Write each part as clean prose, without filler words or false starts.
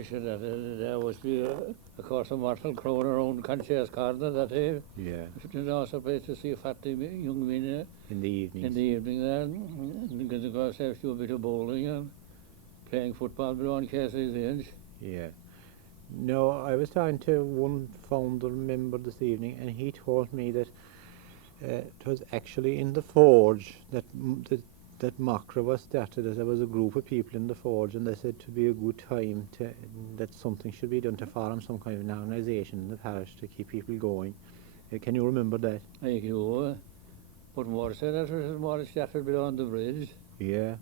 He said that there was be of course a mortal crowd around Conchas Corner that day. Yeah. It was also place to see a fat young men In the evenings. in the evening there, and because of course have to do a bit of bowling and playing football beyond Casey's Inch. Yeah. No, I was talking to one founder member this evening, and he told me that it was actually in the forge that that Macra was started. That there was a group of people in the forge, and they said to be a good time that something should be done to form some kind of an organisation in the parish to keep people going. Can you remember that? I know, but more said that was more started beyond the bridge. Yeah.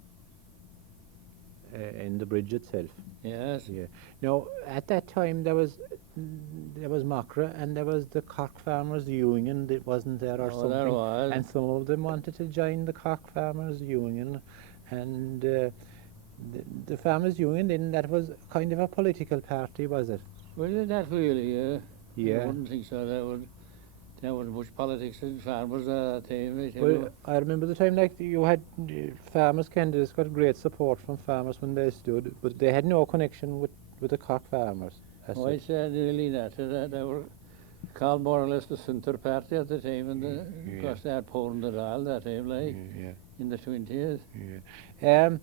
In the bridge itself. Yes. Yeah. Now, at that time there was Macra, and there was the Cock Farmers Union that wasn't there, or something. There was. And some of them wanted to join the Cock Farmers Union, and the Farmers Union, then that was kind of a political party, was it? Well, not really, yeah. Yeah. I wouldn't think so. There was much politics in farmers at that time. Well, I remember the time like you had farmers candidates got great support from farmers when they stood, but they had no connection with the Cock Farmers. I said really not. They were called more or less the Centre Party at the time, and of course they had Poland and all that time, like in the 20s. Yeah.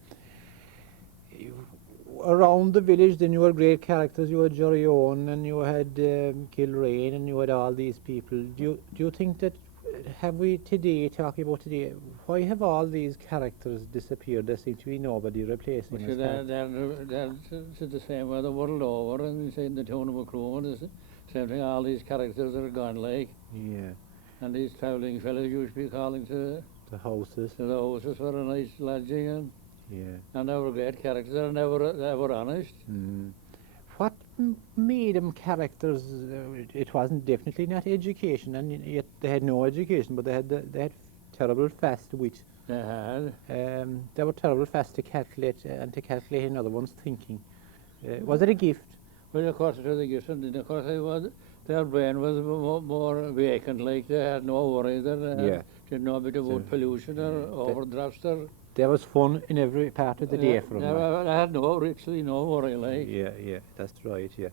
Around the village, then you had great characters. You had Jerry Owen, and you had Kilrain, and you had all these people. Do you think that have we today, talking about today, why have all these characters disappeared? There seems to be nobody replacing them. They're the same way the world over, and in the town of Macron, it's the same thing. All these characters are gone, like. Yeah. And these travelling fellows used to be calling to the houses. To the houses for a nice lodging, and and they were great characters, and they were honest. Mm. What made them characters? It wasn't definitely not education, and yet they had no education, but they had terrible fast wit. They had. They were terrible fast to calculate and to calculate another one's thinking. Was it a gift? Well, of course it was a gift, and of course their brain was more vacant, like they had no worry. They didn't know a bit about pollution or overdrafts or. There was fun in every part of the day for them. I had no worry, like. Yeah, that's right, yeah.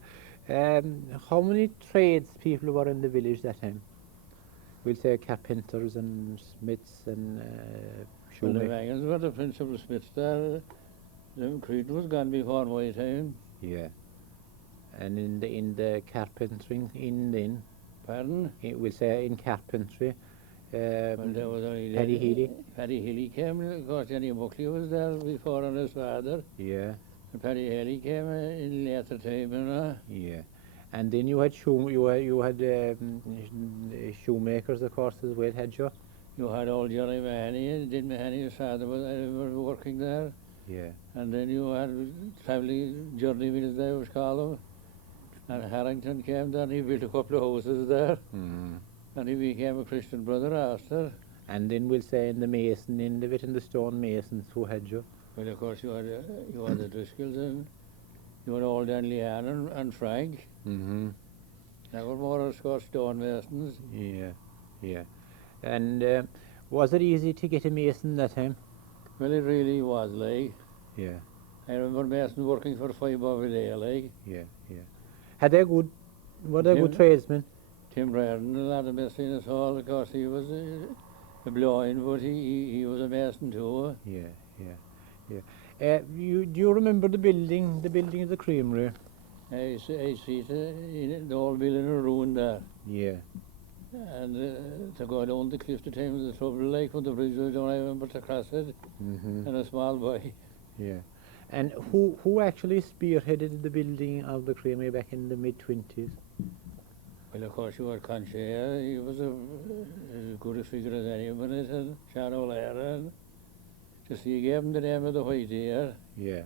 How many tradespeople were in the village that time? We'll say carpenters and smiths and shoemakers. Well, the wagons were the principal smiths there. Cretan was gone before my time. Yeah. And in the carpentering then? Pardon? We'll say in carpentry. Well, there was Paddy Healy. Paddy Healy came, of course. Jenny Buckley was there before, and his father. Yeah. And Paddy Healy came in later time, you know. Yeah. And then you had shoemakers, of course, as well, had you? You had old Johnny Mahoney, and Din Mahoney, his father was working there. Yeah. And then you had travelling journeymen, as they was called them. And Harrington came there, and he built a couple of houses there. Mm. And he became a Christian brother after. And then we'll say in the mason end of it, in the stone masons, who had you? Well, of course, you had the Driscolls, and you had old Dan Leanne and Frank. Mm-hmm. They were more or less stone masons. Yeah. And was it easy to get a mason that time? Well, it really was, like. Yeah. I remember masons working for £5 a day, like. Yeah. Were they good tradesmen? Tim Braden, a lot of masons in us all, of course. He was a blind, but he was a mason too. Yeah. Do you remember the building of the Creamery? I see it in the old building in ruin there. Yeah. And to go down the cliff, the time was the trouble, like when the bridge was down, I remember to cross it, and a small boy. Yeah. And who actually spearheaded the building of the Creamery back in the mid-20s? Well, of course, you had Conchea. He was as good a figure as anyone, and Sean O'Leary, and just he gave him the name of the White Deer. Yeah.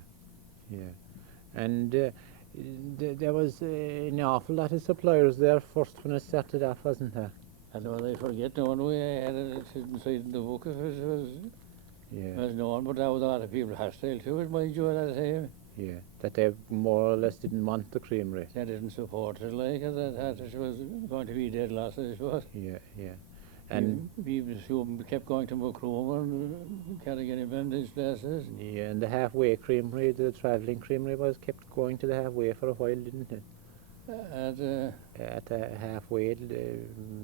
And there was an awful lot of suppliers there first when it started off, wasn't there? I don't know, I forget now, and we had it inside in the book if it was known, but there was a lot of people hostile to it, mind you, at that time. Yeah, that they more or less didn't want the Creamery. They didn't support it, like, and that it was going to be dead loss, I suppose. Yeah. And we kept going to Macroom and Kelleher and these places. yeah, and the halfway creamery, the travelling creamery, was kept going to the halfway for a while, didn't it? At the halfway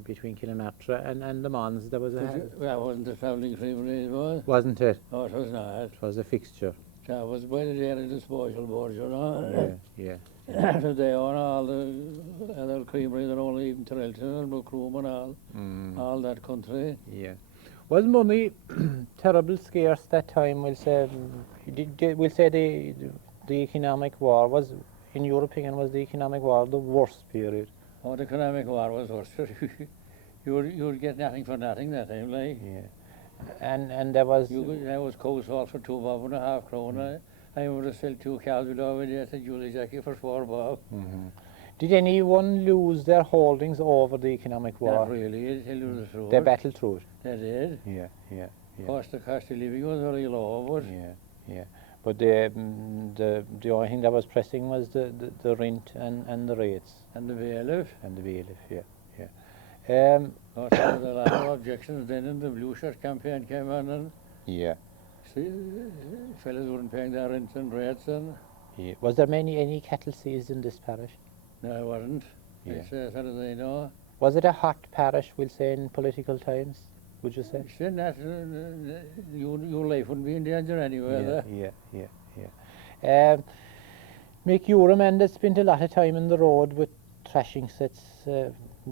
between Killinatra and the Mons, there was that wasn't the travelling creamery, it was. wasn't it? Oh, it was not. It was a fixture. That was by the daily disposal board, you know. Yeah. After they own all the other creameries are only even Trelton and Macroom and all that country. Yeah. Was money terrible scarce that time? We'll say. We'll say the economic war was, in your opinion, was the economic war the worst period? Oh, the economic war was worse. you would get nothing for nothing that time, like. Yeah. And there was. There was coal salt for £2.50 krona. I would have sold 2 cows with over there to Julie Jackie for £4. Did anyone lose their holdings over the economic war? Not really, to tell you the truth. They battled through it. They did. Yeah. Cost of living was very low, but Yeah. But the only thing that was pressing was the rent and the rates. and the bailiff. Yeah. There was a lot of objections then, and the blue shirt campaign came on, and Yeah. fellas weren't paying their rent and rates, and Yeah. Was there any cattle seized in this parish? no, it wasn't. Yeah. As far as I know. Was it a hot parish, we'll say, in political times, would you say? Saying that, your life wouldn't be in danger anyway. Yeah. Mick, you were a man that spent a lot of time in the road with thrashing sets.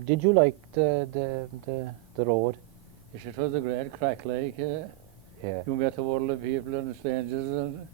Did you like the road? Yes, it was a great crack, like. Yeah. You met a world of people and strangers, and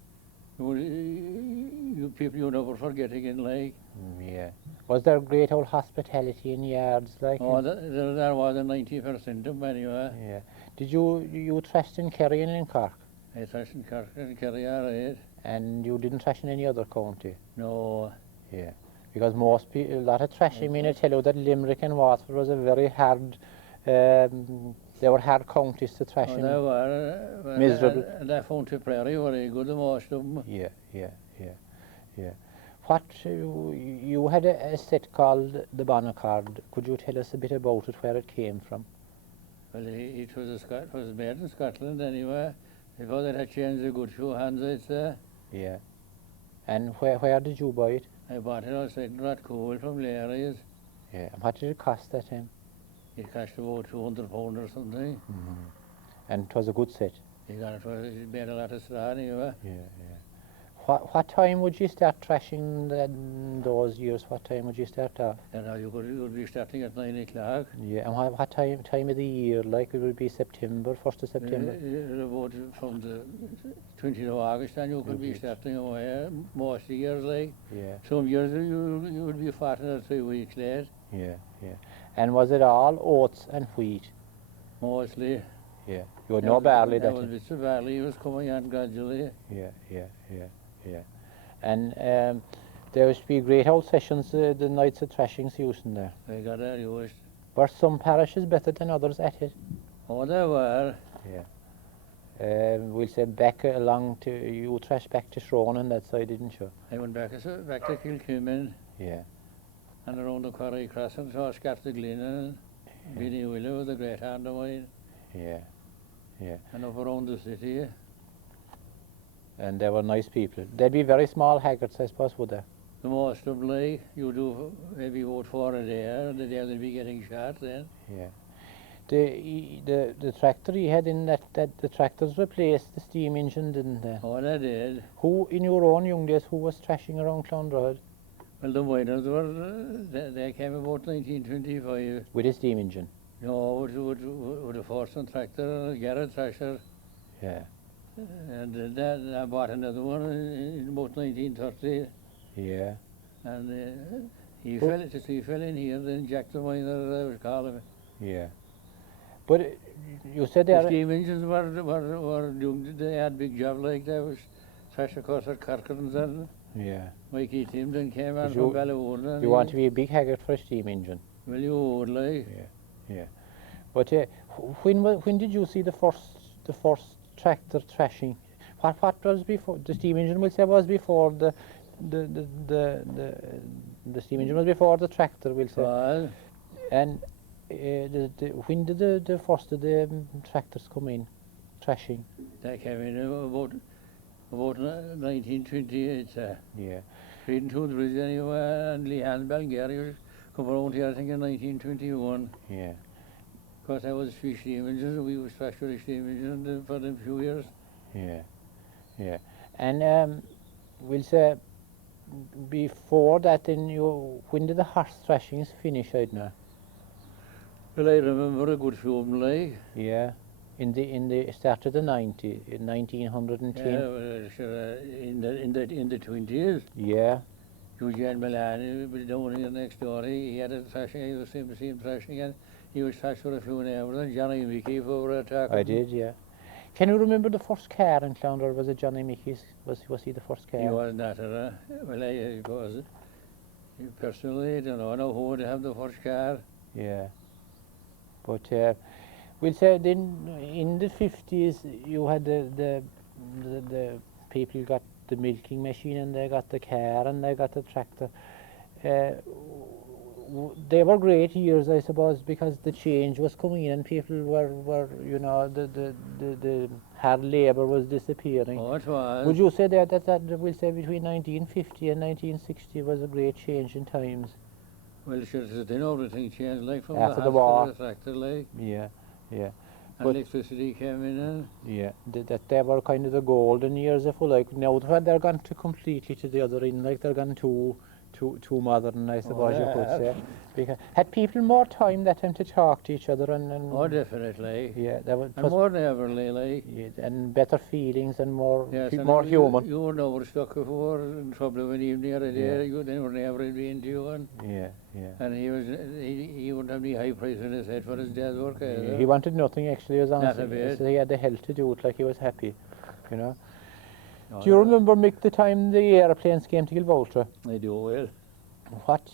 you people you never forgetting in, like. Yeah. Was there great old hospitality in yards, like? Oh, there was a 90% of them anyway. Yeah. Did you thrashed in Kerry and in Cork? I thrashed in Cork and Kelleher, right? And you didn't thrash in any other county? No. Yeah. Because most people, a lot of thrashing, I mean, I tell you that Limerick and Waterford was a very hard, they were hard counties to thrash in. They were. Miserable. And that County Prairie were very good, the most of them. Yeah. What, you had a set called the Bonacard. Could you tell us a bit about it, where it came from? Well, it was made in Scotland anyway. Before that had changed a good few hands, I'd say. Yeah. And where did you buy it? I bought it outside in Ratcool from Larry's. Yeah. And what did it cost that time? It cost about £200 or something. And it was a good set? It made a lot of straw anyway. Yeah. What time would you start thrashing those years? What time would you start off? And now you would be starting at 9 o'clock. Yeah, and what time of the year? Like it would be September, 1st of September? About from the 20th of August, and you could be starting away most of the years, like. Yeah. Some years you would be 4 or 3 weeks late, Yeah. And was it all oats and wheat? mostly. Yeah. You had no barley There that was time? bits of barley was coming on gradually. Yeah. And there used to be great old sessions the nights of thrashings using there. I got there used. Were some parishes better than others at it? Oh, they were. Yeah. We'll say back along to, you thrashed back to Shrone on that side, didn't you? I went back to Kilcumin Yeah. and around the Quarry Crossing, so Scartaglen and Billy Willow was a great hand of mine, Yeah. and up around the city. And they were nice people. They'd be very small haggards, I suppose, would they? The most of them, like, you do maybe about 4 a day, and the day they'd be getting shot then. Yeah. The tractor you had in that the tractors replaced the steam engine, didn't they? Oh, they did. Who, in your own young days, who was thrashing around Clonroad Well, the miners were, they came about 1925. with a steam engine? No, with a Forstner tractor and a Garrett thrasher. Yeah. And then I bought another one in about 1930. Yeah. And he fell in here, then Jack the miner, I would call him. Yeah. But you said The they steam engines were doing, they had big job like that, was thrash across at Corkins and Yeah. Mikey Timden came on But from Ballywood. You want to be a big haggard for a steam engine? Well, you would, like. Yeah. But when did you see the first tractor thrashing? What was before the steam engine? We'll say was before the steam engine was before the tractor. We'll say. Well, And when did the first of the tractors come in, thrashing? They came in about 1928. Yeah, Reading to the bridge anyway, and Leanne Belgary come around here, I think, in 1921. yeah, Because I was fish steam engines, we was factory steam engines for them few years. yeah, yeah. And we'll say before that, then when did the horse thrashings finish out now? Well, I remember a good few of them, like. Yeah, in the start of the 1910. Yeah, well, sure, in the 20s. Yeah, Eugene Milan was down here next door. He had a thrashing, he was same thrashing, and he was thrashed for a few hours, and Johnny Mickey over attack. I did. Yeah. Can you remember the first car in Clondalkin? Was it Johnny Mickey's? Was he the first car? He was not well, I was. Personally, I don't know who would have the first car. Yeah. But we'll say then in the 50s you had the people got the milking machine and they got the car and they got the tractor. They were great years, I suppose, because the change was coming in and people were you know, the hard labour was disappearing. Oh, it was. Would you say that we'll say between 1950 and 1960 was a great change in times? Well, sure, then everything changed, like from After the the war. house to the tractor, like. Yeah, yeah. And electricity came in. Yeah, that they were kind of the golden years, if you like. Now they're gone to completely to the other end, like they're gone too modern, I suppose you could say. Because had people more time that time to talk to each other and Oh, definitely. yeah, that was And more than ever, like. yeah, and better feelings and more Yes, and more human. You were never stuck before in trouble when evening or a day. You they were never been to you, and Yeah, yeah. and he wouldn't have any high price on his head for his day's work either. He wanted nothing actually, as Not a bit. so he had the health to do it, like he was happy, you know. No, Do you no, remember, Mick, the time the airplanes came to Gibraltar? I do well. What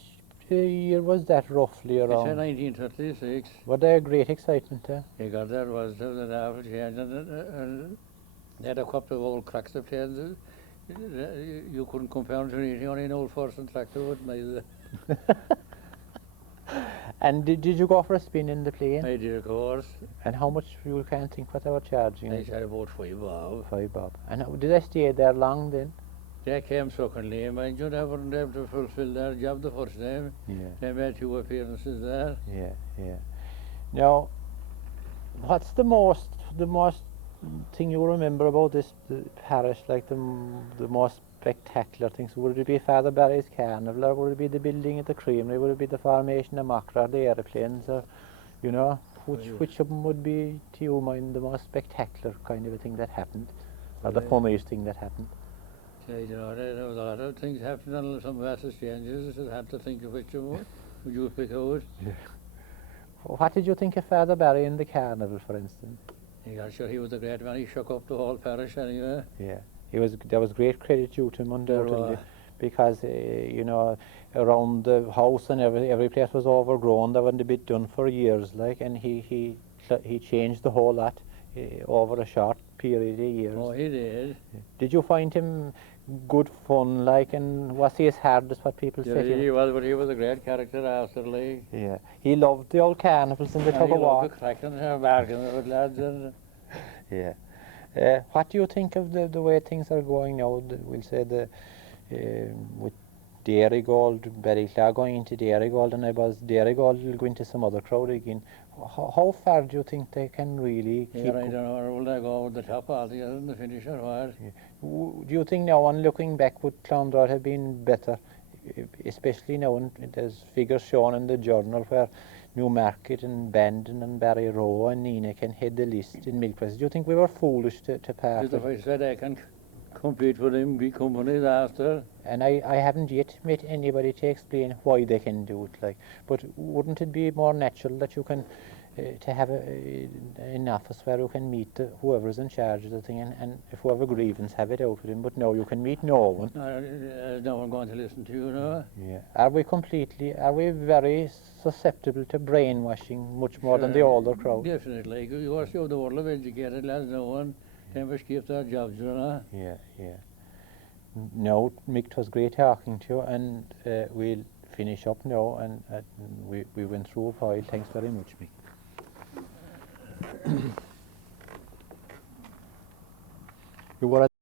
year was that roughly It's around? in 1936. Were there a great excitement there? He got that was the average change, and they had a couple of old cracks of planes. You couldn't compare them to anything, only an old horse and tractor wouldn't either. And did you go for a spin in the plane? I did, of course. And how much, you can't think what they were charging? I said about £5. £5. And did I stay there long then? They came secondly, mind you, they weren't able to fulfill their job the first time. Yeah, They made 2 appearances there. yeah, yeah. Now, what's the most thing you remember about this parish, like the most spectacular things? Would it be Featherbarry's carnival, or would it be the building at the Creamery? Would it be the formation of Macra, the aeroplanes, or, you know, which of them would be, to you mind, the most spectacular kind of a thing that happened, or the funniest thing that happened? You know, there was a lot of things happening on some vast exchanges. I had to think of which one would you pick out. What did you think of Featherbarry in the carnival, for instance? Yeah, sure, he was a great man. He shook up the whole parish anyway. Yeah, there was great credit due to him, undoubtedly, was. because you know, around the house and every place was overgrown. There wasn't a bit done for years, like, and he changed the whole lot over a short period of years. Oh, he did. Did you find him good fun, like, and was he as hard as what people Yeah, said? he was, but he was a great character after, like. Yeah, he loved the old carnivals and the tug of war. He loved the cracking and bargaining with lads. And Yeah. What do you think of the way things are going now? We'll say with Dairygold, Berryclaw going into Dairygold, and I was Dairygold will go into some other crowd again. How far do you think they can really keep? I don't know, or will they go over the top altogether in the finish or what? Do you think now, on looking back, would Clondalkin have been better, especially now, and there's figures shown in the journal where Newmarket and Bandon and Barry Row and Nina can head the list in milk prices? Do you think we were foolish to part If I said I can compete with them big companies after. And I haven't yet met anybody to explain why they can do it, like. But wouldn't it be more natural that you can to have an office where you can meet whoever's in charge of the thing, and if whoever grievance, have it out with him, but no, you can meet no one. No one going to listen to you, no? Yeah. Are we very susceptible to brainwashing much more than the older crowd? Definitely. You are still the world of educated lads, no one can escape their jobs, you know? Yeah, yeah. No, Mick, 'twas great talking to you, and we'll finish up now, and we went through a file. Thanks very much, Mick. You were